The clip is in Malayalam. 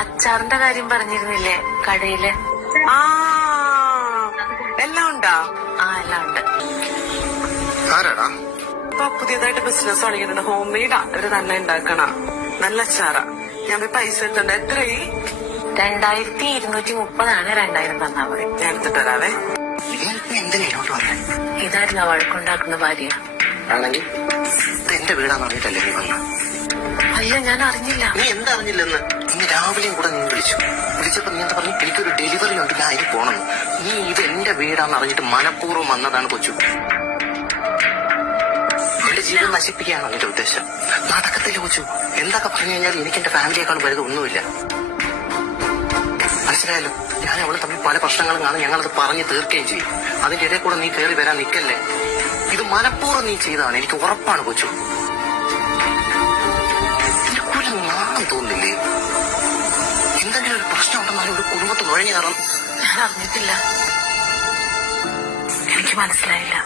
അച്ചാറിന്റെ കാര്യം പറഞ്ഞിരുന്നില്ലേ കടയില്? ആ എല്ലാം ഉണ്ടോ? എല്ലാം ഉണ്ട്. ആരാടാ? ഇപ്പൊ പുതിയതായിട്ട് ബിസിനസ് തുടങ്ങിയിട്ടുണ്ട്. ഹോം മെയ്ഡാ, അവര് തന്നെ ഉണ്ടാക്കണ. നല്ല അച്ചാറാ. ഞാൻ പോയി പൈസ എടുത്തുണ്ട്. എത്രയായി? 2230 2000 തന്നാ മതി. ഞാൻ എടുത്തിട്ട് വരാവേ. എന്തിനോട്ട് വന്നേ? ഇതായിരുന്നു വഴക്കുണ്ടാക്കുന്ന ഭാര്യ. ആണെങ്കിൽ എന്റെ വീടാന്ന് പറഞ്ഞിട്ടല്ലേ നീ വന്ന? അല്ല, ഞാൻ അറിഞ്ഞില്ല. നീ എന്താ അറിഞ്ഞില്ലെന്ന്? ഇന്ന് രാവിലെയും കൂടെ നീ വിളിച്ചപ്പോ നീ എന്താ പറഞ്ഞു? എനിക്കൊരു ഡെലിവറി ഉണ്ട്, ഞാൻ അതിന് പോണം. നീ ഇത് എന്റെ വീടാന്ന് അറിഞ്ഞിട്ട് മനഃപൂർവ്വം വന്നതാണ് കൊച്ചു. എന്റെ ജീവിതം നശിപ്പിക്കുകയാണോ നിന്റെ ഉദ്ദേശം? നടക്കത്തില്ല കൊച്ചു. എന്തൊക്കെ പറഞ്ഞു കഴിഞ്ഞാൽ എനിക്ക് എന്റെ ഫാമിലിയെക്കാളും വലുത് ഒന്നുമില്ല. മനസ്സിലായല്ലോ? ഞാൻ അവള് തമ്മിൽ പല പ്രശ്നങ്ങളും കാണും, ഞങ്ങളത് പറഞ്ഞ് തീർക്കുകയും ചെയ്യും. അതിന്റെ ഇടയിൽ കൂടെ നീ കയറി വരാൻ നിൽക്കല്ലേ. ഇത് മനഃപൂർവ്വം നീ ചെയ്തതാണ്, എനിക്ക് ഉറപ്പാണ് കൊച്ചു. എനിക്കൊരു നാണം തോന്നില്ലേ? എന്തെങ്കിലും ഒരു പ്രശ്നം ഉണ്ടെന്നാലും ഒരു കുടുംബത്തിൽ നുഴഞ്ഞു കയറാം. ഞാൻ അറിഞ്ഞിട്ടില്ല. എനിക്ക് മനസ്സിലായില്ല.